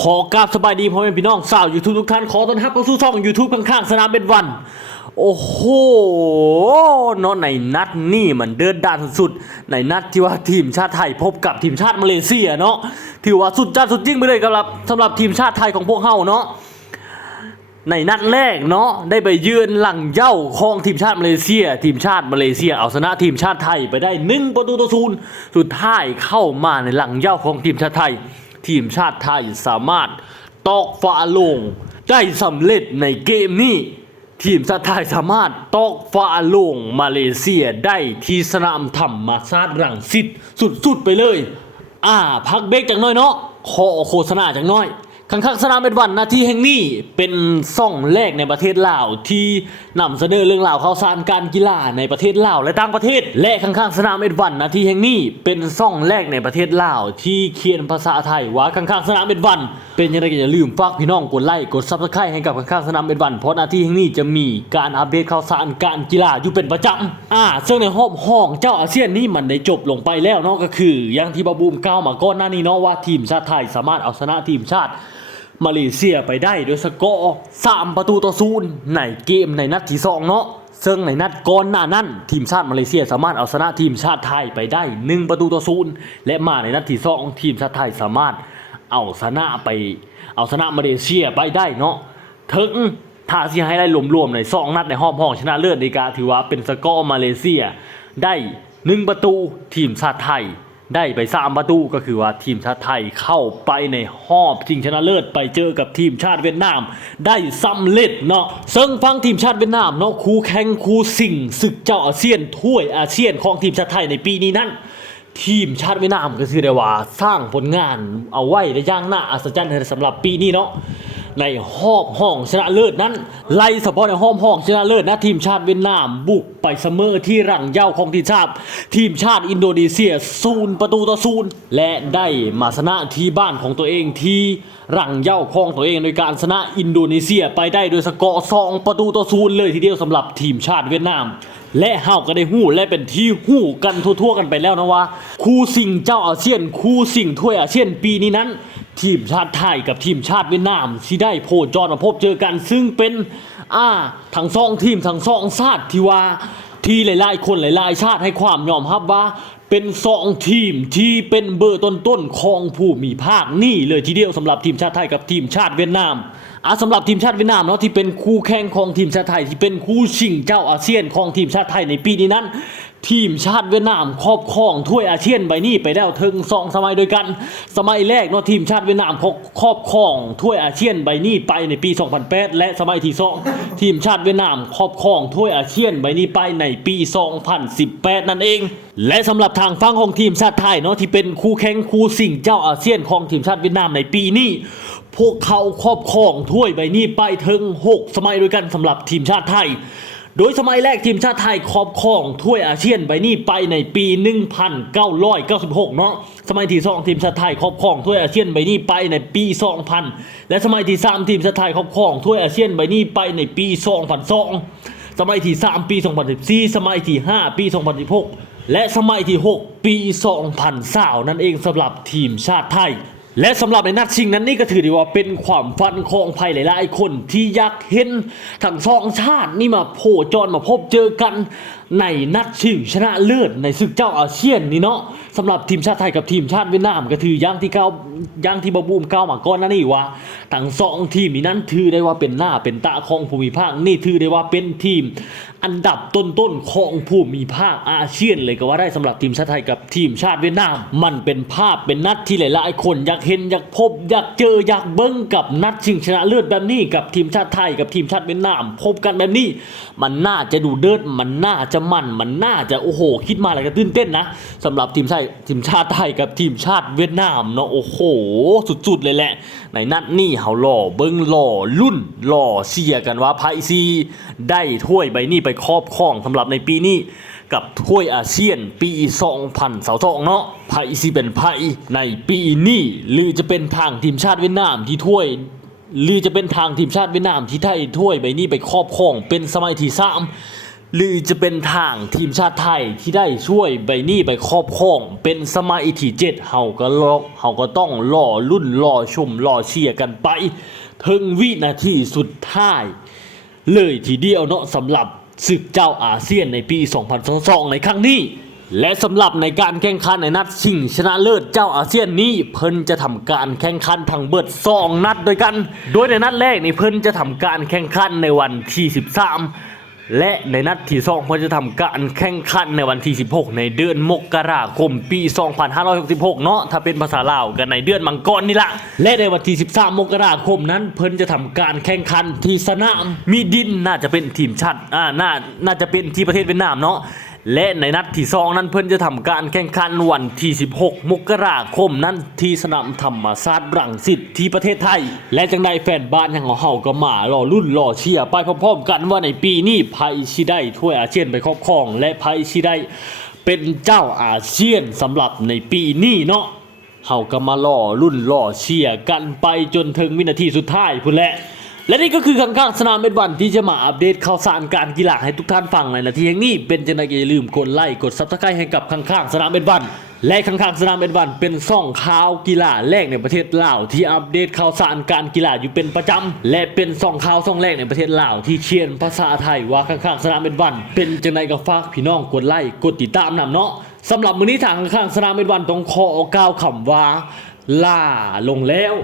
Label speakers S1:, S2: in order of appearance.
S1: ขอกราบสบายดีพ่อแม่พี่น้องสาวยูทูบทุกท่านขอต้อนรับเข้าสู่ช่องยูทูบข้างๆสนามเป็นวัน โอ้โหเนาะในนัดนี่มันเดินด้านสุดๆในนัดที่ว่าทีมชาติไทยพบกับทีมชาติมาเลเซียเนาะถือว่าสุดจัดสุดจริงไปเลยครับสำหรับทีมชาติไทยของพวกเฮาเนาะในนัดแรกเนาะได้ไปเยือนหลังเย่าของทีมชาติมาเลเซีย ทีมชาติมาเลเซียเอาชนะทีมชาติไทยไปได้หนึ่งประตูต่อศูนย์สุดท้ายเข้ามาในหลังเย่าของทีมชาติไทย ทีมชาติไทยสามารถตอกฝาลงได้สำเร็จในเกมนี้ ทีมชาติไทยสามารถตอกฝาลงมาเลเซียได้ที่สนามธรรมศาสตร์รังสิตสุดๆไปเลย อ่า พักเบรกจังหน้อยเนาะขอโฆษณาจังหน้อย ข้างๆสนามเป็นวันนาทีแห่งนี้เป็นซ่องแรกในประเทศลาวที่นำเสนอเรื่องราวข่าวสารการกีฬาในประเทศลาวและต่างประเทศ และข้างๆสนามเอ็ดวันนาทีแห่งนี้เป็นซ่องแรกในประเทศลาวที่เขียนภาษาไทยว่าข้างๆสนามเอ็ดวัน เป็นยังไงอย่าลืมฝากพี่น้องกดไลค์กดซับสไครต์ให้กับข้างๆสนามเอ็ดวันเพราะนาทีแห่งนี้จะมีการอัปเดตข่าวสารการกีฬาอยู่เป็นประจำอ่าซึ่งในห้องห้องเจ้าอาเซียนนี่มันได้จบลงไปแล้วเนาะก็คืออย่างที่บาบูมกล่าวมาก่อนหน้านี้เนาะว่าทีมชาติไทยสามารถเอาชนะทีมชาติ มาเลเซียไปได้โดยสกอร์3ประตูต่อศูนย์ในเกมในนัดที่สองเนาะซึ่งในนัดก่อนหน้านั้น ทีมชาติมาเลเซียสามารถเอาชนะทีมชาติไทยไปได้ 1 ประตูต่อศูนย์และมาในนัดที่สองทีมชาติไทยสามารถเอาชนะไป เอาชนะมาเลเซียไปได้เนาะถึงถ้าสิให้ได้รวมๆในสองนัดในห้องห้องชนะเลิศในกาถือว่าเป็นสกอร์มาเลเซียได้หนึ่งประตูทีมชาติไทย ได้ไปสามประตูก็คือว่าทีมชาติไทยเข้าไปในหอบชิงชนะเลิศไปเจอกับทีมชาติเวียดนาม ได้สำเร็จเนาะซึ่งฟังทีมชาติเวียดนามเนาะคู่แข่งคู่สิ่งศึกเจ้าอาเซียนถ้วยอาเซียนของทีมชาติไทยในปีนี้นั้นทีมชาติเวียดนามก็คือได้ว่าสร้างผลงานเอาไว้ได้ย่างหน่าอัศจรรย์สำหรับปีนี้เนาะ ในหอบห้องชนะเลิศนั้นไล่เฉพาะในห้องห้องชนะเลิศนะทีมชาติเวียดนามบุกไปเสมอที่รังเย่าของทีมชาติ ทีมชาติอินโดนีเซียศูนย์ประตูต่อศูนย์และได้มาชนะที่บ้านของตัวเองที่รังเย่าของตัวเองโดยการชนะอินโดนีเซียไปได้โดยสกอร์สองประตูต่อศูนย์เลยทีเดียวสำหรับทีมชาติเวียดนาม และเฮาก็ได้หู้และเป็นที่หู้กันทั่วๆกันไปแล้วนะว่า คู่สิ่งเจ้าอาเซียน คู่สิ่งถ้วยอาเซียนปีนี้นั้น ทีมชาติไทยกับทีมชาติเวียดนามที่ได้โพจรมาพบเจอกัน ซึ่งเป็นอ่าทั้งสองทีมทั้งสองชาติที่ว่าที่หลาย ๆ คนหลาย ๆ ชาติให้ความยอมรับว่าเป็นสองทีมที่เป็นเบอร์ต้นๆของผู้มีภาคนี่เลยทีเดียวสำหรับทีมชาติไทยกับทีมชาติเวียดนามอะสำหรับทีมชาติเวียดนามเนาะที่เป็นคู่แข่งของทีมชาติไทยที่เป็นคู่ชิงเจ้าอาเซียนของทีมชาติไทยในปีนี้นั้น ทีมชาติเวียดนามครอบครองถ้วยอาเซียนใบนี้ไปแล้วถึงสองสมัยด้วยกัน สมัยแรกเนาะทีมชาติเวียดนามครอบครองถ้วยอาเซียนใบนี้ไปในปี 2008 และสมัยที่สองทีมชาติเวียดนามครอบครองถ้วยอาเซียนใบนี้ไปในปี 2018 นั่นเอง และสำหรับทางฝั่งของทีมชาติไทยเนาะที่เป็นคู่แข่งคู่สิ่งเจ้าอาเซียนของทีมชาติเวียดนามในปีนี้พวกเขาครอบครองถ้วยใบนี้ไปถึง 6 สมัยด้วยกันสำหรับทีมชาติไทย โดยสมัยแรกทีมชาติไทยครอบครองถ้วยอาเซียนใบนี้ไปในปี 1996 เนาะสมัยที่สองทีมชาติไทยครอบครองถ้วยอาเซียนใบนี้ไปในปี 2000 และสมัยที่สามทีมชาติไทยครอบครองถ้วยอาเซียนใบนี้ไปในปี 2002 สมัยที่ 3 ปี 2014 สมัยที่ 5 ปี 2016 และสมัยที่ 6 ปี 2020นั่นเองสำหรับทีมชาติไทย และสำหรับในนัดชิงนั้นนี่ก็ถือได้ว่าเป็นความฝันของภัยหลายๆคนที่อยากเห็นทั้งสองชาตินี่มาโผจรมาพบเจอกันในนัดชิงชนะเลิศในศึกเจ้าอาเซียนนี่เนาะสำหรับทีมชาติไทยกับทีมชาติเวียดนามก็ถือย่างที่เก้าย่างที่บาบูมเก้ามาก่อนนั่นนี่ว่าทั้งสองทีมนี้นั้นถือได้ว่าเป็นหน้าเป็นตาของภูมิภาคนี่ถือได้ว่าเป็นทีมอันดับต้นๆของภูมิภาคอาเซียนเลยก็ว่าได้สำหรับทีมชาติไทยกับทีมชาติเวียดนาม มันเป็นภาพเป็นนัดที่หลายๆคนอยากเห็นอยากพบอยากเจออยากเบิ้งกับนัดชิงชนะเลิศแบบนี้กับทีมชาติไทยกับทีมชาติเวียดนาม พบกันแบบนี้ มันน่าจะดูเดิดมันน่าจะมันมันน่าจะโอ้โห คิดมาอะไรก็ตื่นเต้นนะสำหรับทีมชาติทีมชาติไทยกับทีมชาติเวียดนามเนาะโอ้โห สุดๆเลยแหละ ในนัดนี้เฮาหล่อเบิ้งหล่อรุ่นหล่อเชียร์กันว่าไพซีได้ถ้วยใบนี้ไปครอบครองสำหรับในปีนี้กับถ้วยอาเซียนปี2022เนาะไพซีเป็นไพในปีนี้หรือจะเป็นทางทีมชาติเวียดนามที่ถ้วยหรือจะเป็นทางทีมชาติเวียดนามที่ไทยถ้วยใบนี้ไปครอบครองเป็นสมัยที่สาม หรือจะเป็นทางทีมชาติไทยที่ได้ช่วยใบนี้ไปครอบครอง เป็นสมัยที่เจ็ดเฮาก็รอกเฮาก็ต้องรอรุ่นรอชมรอเชียร์กันไปถึงวินาทีสุดท้าย เลยทีเดียวเนาะสำหรับศึกเจ้าอาเซียนในปี 2022 ในครั้งนี้ และสำหรับในการแข่งขันในนัดชิงชนะเลิศเจ้าอาเซียนนี้ เพิ่นจะทำการแข่งขันทั้งเบิด2นัดด้วยกัน โดยในนัดแรกนี่เพิ่นจะทำการแข่งขันในวันที่ 13 และในนัดที่สองเพิ่นจะทำการแข่งขันในวันที่ 16 ในเดือนมกราคมปี 2566 เนาะถ้าเป็นภาษาลาวกันในเดือนมังกรนี่ละและในวันที่ 13 มกราคมนั้น เพิ่นจะทำการแข่งขันที่สนามมีดินน่าจะเป็นทีมชาติอ่าน่าน่าจะเป็นที่ประเทศเวียดนามเนาะ และในนัดที่สองนั้นเพิ่นจะทำการแข่งขันวันที่ 16 มกราคมนั้นที่สนามธรรมศาสตร์รังสิตที่ประเทศไทย และจังใดแฟนบ้านอย่างเฮาก็มารอรุ่นรอเชียร์ไปพร้อมๆกันว่าในปีนี้ไพชิได้ถ้วยอาเซียนไปครอบครอง และไพชิได้เป็นเจ้าอาเซียนสำหรับในปีนี้เนาะเฮาก็มารอรุ่นรอเชียร์กันไปจนถึงวินาทีสุดท้ายพุ่นแหละ และนี่ก็คือข้างๆสนามเม็ดวันที่จะมาอัปเดตข่าวสารการกีฬาให้ทุกท่านฟังในนาทีแห่งนี้เป็นจังไดอย่าลืมกดไลค์กดซับสไครต์ให้กับข้างๆสนามเม็ดวันและข้างๆสนามเม็ดวันเป็นซ่องข่าวกีฬาแรกในประเทศลาวที่อัปเดตข่าวสารการกีฬาอยู่เป็นประจำและเป็นซ่องข่าวซ่องแรกในประเทศลาวที่เขียนภาษาไทยว่าข้างๆสนามเม็ดวันเป็นจังไดก็ฝากพี่น้องกดไลค์กดติดตามนำเนาะสำหรับมื้อนี้ทางข้างๆสนามเม็ดวันต้องขอกล่าวคำว่าล่าลงแล้ว